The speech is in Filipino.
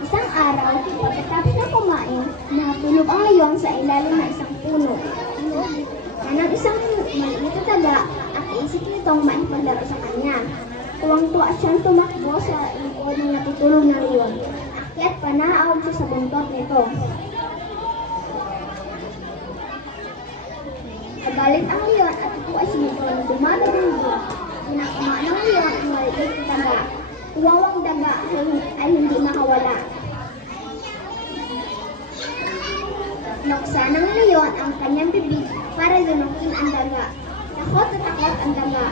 Isang araw, pagkatapos na kumain, natulog ang leon sa ilalim ng isang puno. Nang isang maliit na daga at isip nitong maipaglaro sa kanya. Tuwang-tuwa siyang tumakbo sa likod ng natutulog na leon. Akyat panaawag siya sa buntot nito. Nagalit ang leon at ito ay sinigaw na dumadaganda. Pinakamaan ng leon ang maliit na daga. Tuwawang daga ay hindi makawala. Noksa ng leon ang kanyang bibig para lunukin ang daga. Takot na takot ang daga.